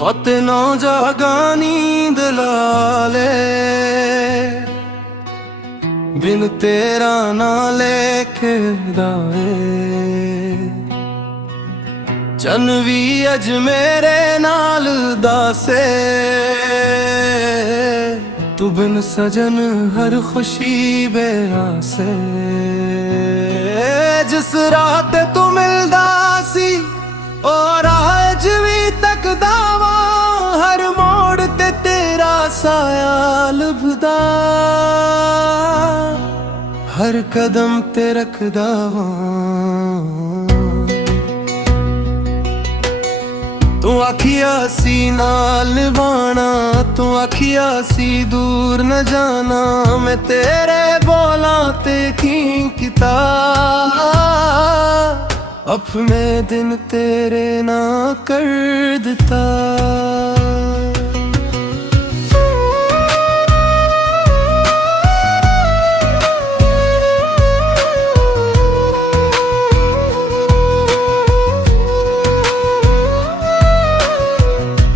होते नौ जागा नींद लाले बिन तेरा ना लेके दाए चन भी अज मेरे नाल दासे तू बिन सजन हर खुशी बेआसे जिस रात तू मिलदा सी और आज भी तकदा वां हर मोड़ ते तेरा साया लभदा हर कदम ते रखदा वां तू आखिया सी नाल निभाना तू आखिया सी दूर न जाना मैं तेरे बोला ते की किता अपने दिन तेरे ना कर दिता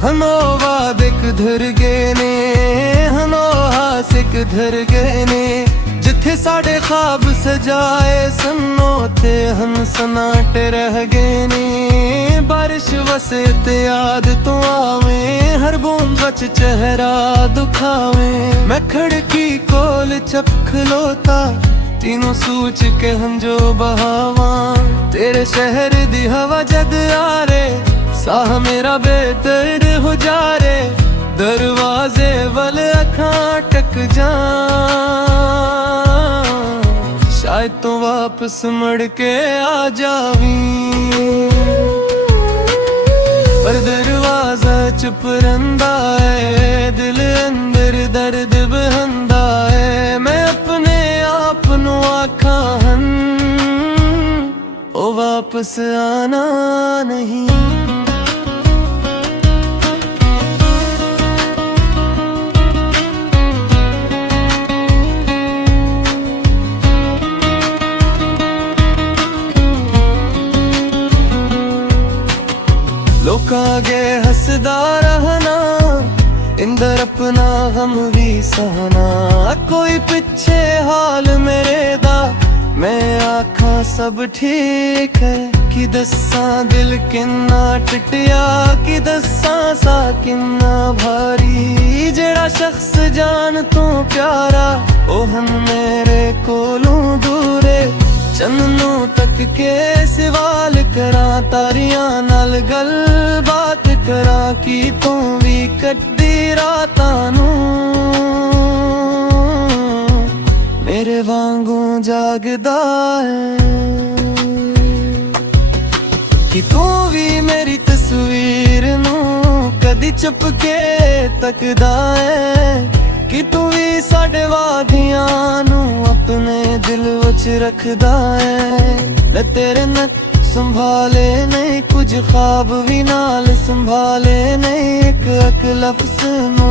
हनो वादे किधर गए ने हनो हासे किधर गए ने जिथे साढ़े ख्वाब सजाए सन्नो ते हम सनाटे रह गए ने बारिश वसे ते याद तो आवे हर बूंद बच चेहरा दुखावे मैं खड़की कोल चप खलोता तीनों सूच के हंजो बहावा तेरे शहर दी हवा जद आ रे साह मेरा बेदर्द हो जा रे दरवाजे वल अखां टक जा शायद तो वापस मुड़ के आ जावी पर दरवाजा चुप रंदा है दिल अंदर दर्द बहंदा है मैं अपने आप नु आखां हन ओ वापस आना नहीं लोका गे हसदा रहना इंदर अपना गम भी सहना कोई पिछे हाल मेरे दा मैं आखा सब ठीक है कि दसा दिल किन्ना टुटिया कि दसा सा किन्ना भारी जेड़ा शख्स जान तो प्यारा ओहन मेरे कोलों दूरे चन्नू तक के सवाल करा तारियां नाल गल बात करा कि तू भी कट्टी रातां नू मेरे वांगू जागदा है कि तू भी मेरी तस्वीर नू कदी चुप के तकदा है कि तू भी साडे वादियां नू अपने दिल विच रखदा है ले तेरे न संभाले नहीं कुछ ख्वाब भी नाल संभाले नहीं एक लफ्ज़ नू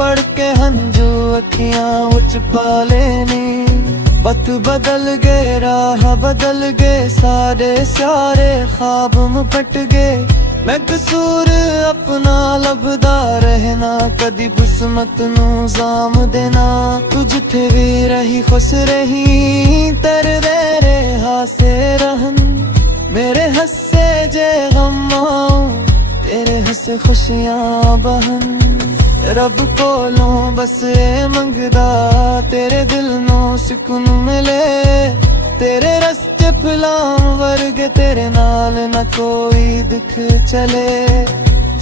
पढ़ के हंजू अखियां उच पाले नहीं वक्त बदल गए राह बदल गए सारे सारे ख्वाब मुकट गए मैं कसूर अपना लभदा रहना कदी किस्मत नू जाम देना तू जिथे भी रही खुश रही तेरे तेरे हासे रहन मेरे हस्से जे गम तेरे हस्से खुशियां बहन रब कोलों बस ए मंगदा तेरे दिल नू सुकून मिले तेरे रस्ते फलां वर्गे तेरे नाल न कोई दिख चले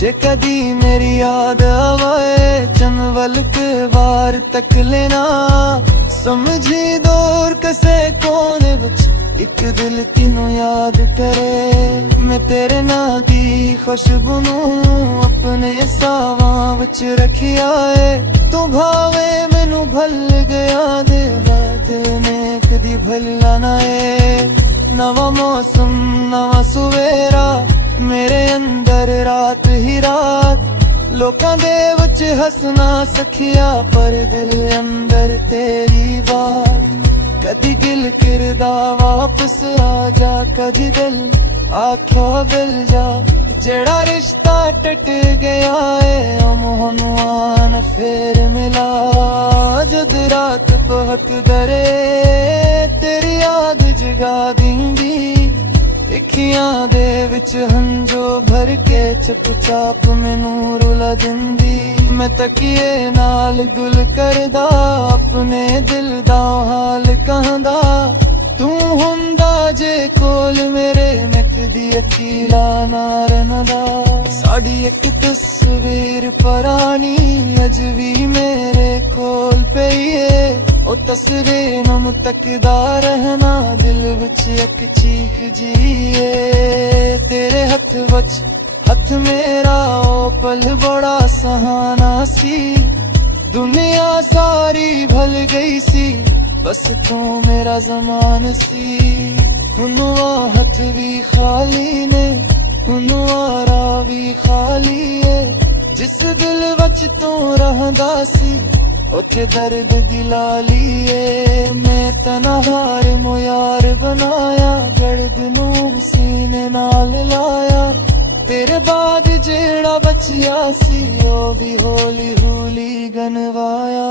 जे कदी मेरी याद आवे चनवल के वार तक लेना समझी दूर कसे कोने विच एक दिल तीनों याद करे मैं तेरे नाल दी खुशबू नू अपने सावां विच रखिया है तू भावे मैनू भल गया दे दिल ने कदी भलना ना है नवा मौसम नवा सवेरा मेरे अंदर रात ही रात लोकां दे विच हसना सखिया पर दिल अंदर तेरी बात कदी गिल किरदा वापस आ जा कदी दिल आख्या बिल जा जेड़ा रिश्ता टट गया है मोहनवान फिर मिला जद रात बहुत डरे तेरी याद जगा दींदी अखियां दे विच हंजो भर के चुपचाप मैनू रुला दिंदी मैं तकिए नाल गुल करदा अपने दिल दा हाल कहंदा तू हुंदा जे कोल मेरे मिटदी अकीला नारन दा साड़ी एक तस्वीर पुरानी अज भी मेरे कोल पई है ओ तसरे नम तकदा रहना दिल विच एक चीख जीए तेरे हथ विच हथ मेरा ओ पल बड़ा सहाना सी दुनिया सारी भल गई सी बस तू मेरा ज़मान सी हुनु हथ भी खाली ने हुनु राह भी खाली है जिस दिल वच तू रहंदा सी उथे दर्द दिला लिए मैं तनहार मुयार बनाया गर्द नू सीने नाल लाया तेरे बाद जेड़ा बचिया सी ओ भी होली होली गनवाया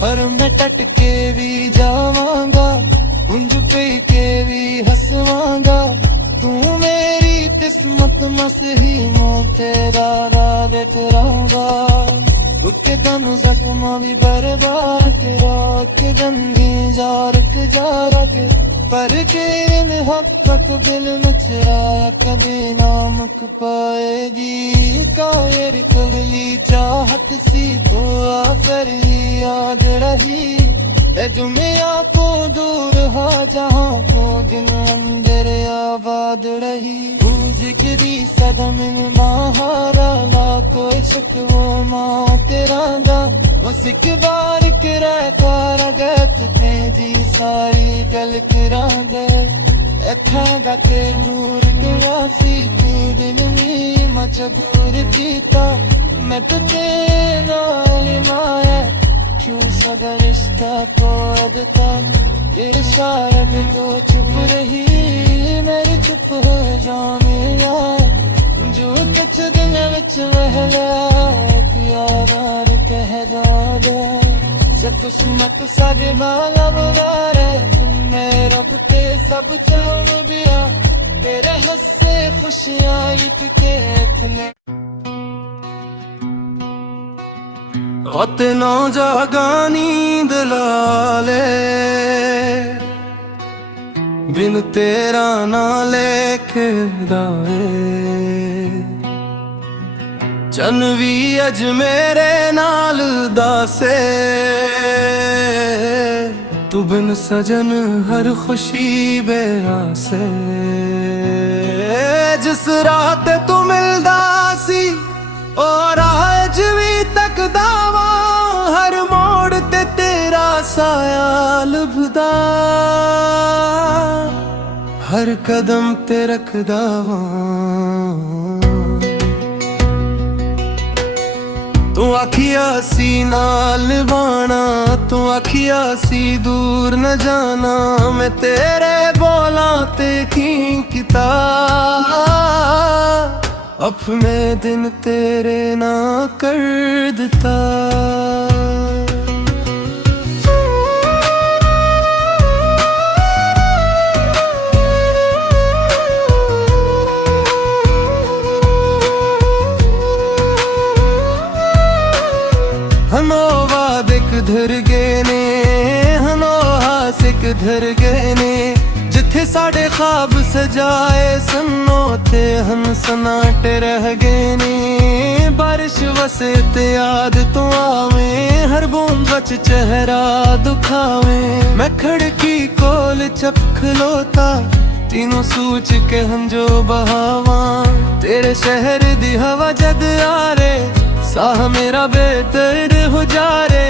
पर मैं टट के भी जावांगा गुंज पे के भी हंसवांगा तू मेरी किस्मत मसही मो तेरा रात रहूंगा उके तन जख्मा भी बर्बाद तेरा के गंदी जारक जारक पर के इन हक तक दिल में चराया कभी नामक पाएगी कायर कगली चाहत सी तो आखिर याद रही दुनिया को दूर हा जहाँ को दिन अंदर आबाद रही गूंज गिरी सदम महारा वा कोई शक वो माँ तेरा गा उस एक बार किरा कार गए तुझे जी सारी गल करा गए इत्था गा के दूर गवासी तू दिन में मजबूर कीता मैं तुझे नाल माया क्यों सदा रिश्ता तोड़ तक तेरे सारे भी तो चुप रही मेरी चुप हो जाने यार जो कुछ दिन विच वहला यार कह जादे जब किस्मत सारे माला बुलारे मैं रब के सब चाँद दिया तेरे हंसे खुशियाँ इतने खुले नौ जागा नींद लाले बिन तेरा ना लेके दाए चन भी अज मेरे नाल दासे तू बिन सजन हर खुशी बेआसे जिस रात तू मिलदा सी और आज भी तक दावा हर मोड़ ते तेरा साया लभदा हर कदम ते रखदा तू आखिया सी नाल निभाना तू आखिया सी दूर न जाना मैं तेरे बोला ते खींचता अपने दिन तेरे ना कर देता हनो वादिक धर गए ने हनो हासिक धर गए ने जिथे साढ़े ख्वाब सजाए सन्नो ते हम सनाटे रह गए ने बारिश वसे ते याद तो आवे हर बूंद बच चेहरा दुखावे मैं खड़की कोल चप खलोता तीनों सूच के हंजो बहावा तेरे शहर दी हवा जद आ रे साह मेरा बेदर्द हो जा रे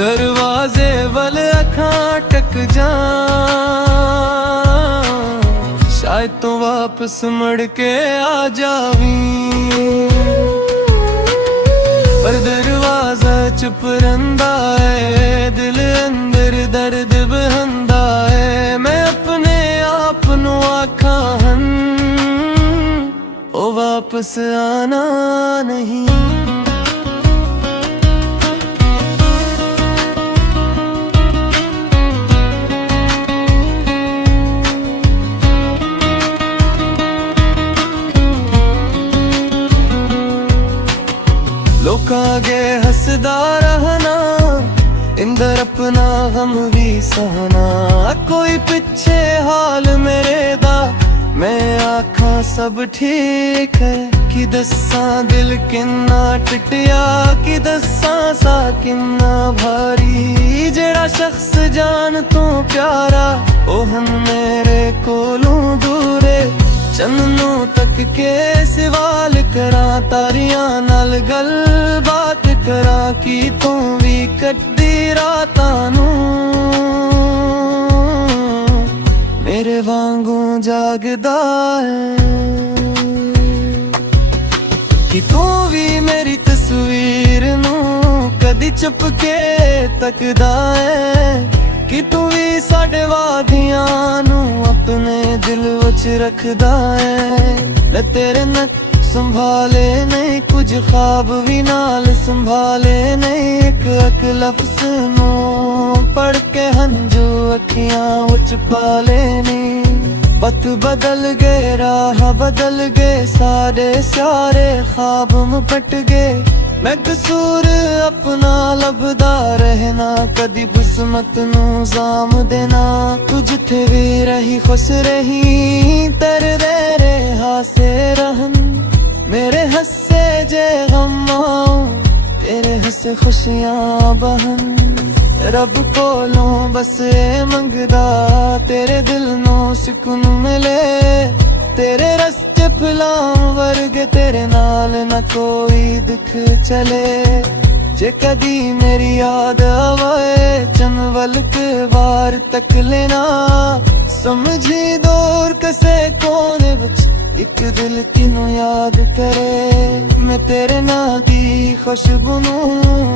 दरवाजे वल अखां टक जा शायद तो वापस मुड़ के आ जावी चुप रंदा है, दिल अंदर दर्द बहंदा है। मैं अपने आप नू आखा हन, ओ वापस आना नहीं। लोकां आगे हसदा रहना, इंदर अपना गम भी सहना। कोई पिछे हाल मेरे दा, मैं आखा सब ठीक है। कि दस्सां दिल किन्ना टुटिया, कि दस्सां सा किन्ना भारी। जेड़ा शख्स जान तो प्यारा, ओ हम मेरे कोलों दूरे। चन्नों तक के सवाल करा, तारियां नाल गल बात करा। कि तू भी कट्टी रातां नूं मेरे वांगू जागदा है। कि तू भी मेरी तस्वीर नूं कदी चुप के तकदा है। कि तू भी साडे वादियां नूं अपने दिल विच रखदा है। मैं तेरे न संभाले नहीं, कुछ ख्वाब भी नाल संभाले नहीं। एक लफ्ज़ नूं पढ़ के हंजू अखियां विच पाले नहीं। वक्त बदल गए, राह बदल गए, सारे सारे ख्वाब मुपट गए। मैं कसूर अपना लभदा रहना, कदी किस्मत नू जाम देना। तू जिथे भी रही खुश रही, तेरे रे हासे रहन। मेरे हस्से जे गम आऊं, तेरे हस्से खुशियां बहन। रब कोलों बस ए मंगदा, तेरे दिल नू सुकून मिले। तेरे रस्ते फुलां वर्गे, तेरे नाल न कोई दुख चले। जे कदी मेरी याद आवे, चनवलक वार तक लेना। समझी दूर कसे कोने विच एक दिल किनू याद करे। मैं तेरे नाल दी खुशबू नू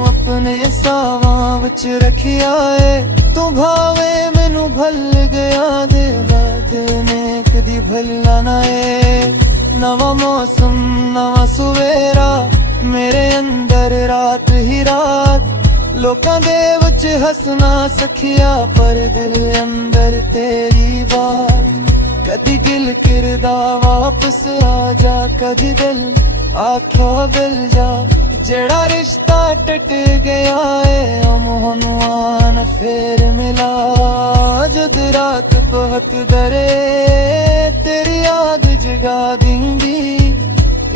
अपने सावां विच रखिया है। तू भावे मैनू भल गया दे, दिल ने कदी भलना ना है। नवा मौसम नवा सवेरा, मेरे अंदर रात ही रात। लोकां दे विच हसना सखिया, पर दिल अंदर तेरी बात। कदी दिल किरदा वापस आ जा, कदी दिल आख्या बिल जा। जेड़ा रिश्ता टट गया है, ओ मोहनू आन फेर मिला। जद रात पहक दरे, तेरी याद जगा दिंदी।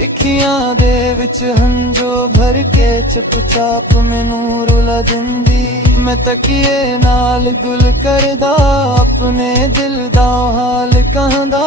अखियां दे विच हंजो भर के चुपचाप मैनू रुला दिंदी। मैं तकिए नाल गुल करदा, अपने दिल दा हाल कहंदा।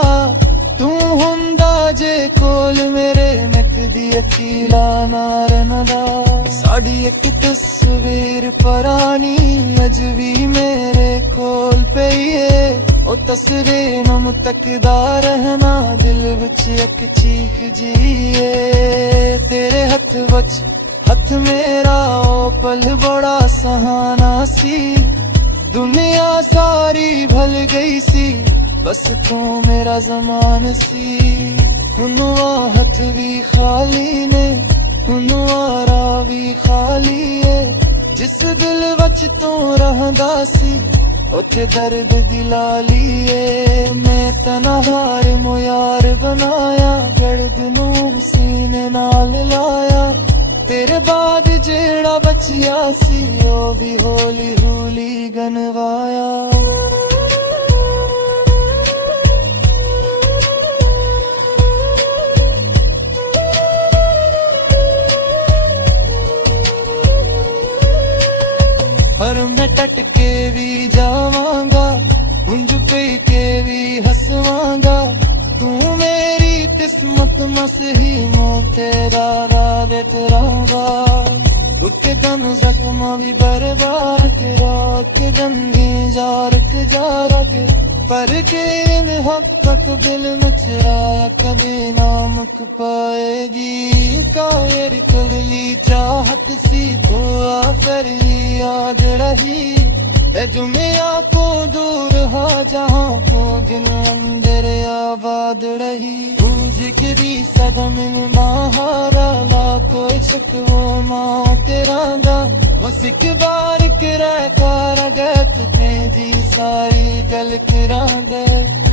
तू हुंदा जे कोल मेरे, मैं कदी अकेला ना रहंदा। साडी एक तस्वीर पुरानी अज भी मेरे कोल पई है। ओ तसरे नम तकदा रहना, दिल विच एक चीख जी है। तेरे हथ विच हथ मेरा, ओ पल बड़ा सहाना सी। दुनिया सारी भल गई सी, बस तू मेरा ज़मान सी। हुन हथ भी खाली ने, हुन राह भी खाली है। जिस दिल विच तू रहंदा सी, उथे दर्द दिला लिए। मैं तनहार मुयार बनाया, गर्द नू सीने नाल लाया। तेरे बाद जेड़ा बचिया सी, ओ भी होली होली गनवाया। पर मैं टट के भी जावांगा, गुंज पे के भी हंसवांगा। तू मेरी किस्मत मस ही मो तेरा रात रहूंगा। के तन जख्म भी बर्बाद के रात गंदी जारक जारा के पर के इन हक तक दिल में चिराया कभी नामक पाएगी कायर कली चाहत सी तो आखिर ही याद रही ए जुमिया को दूर हो जहाँ को दिन अंदर आबाद रही जिक्री सदम महारा ला कोई शक वो माँ तेरा दा बस एक बार किरा कर गए तुझे जी सारी गल करा गए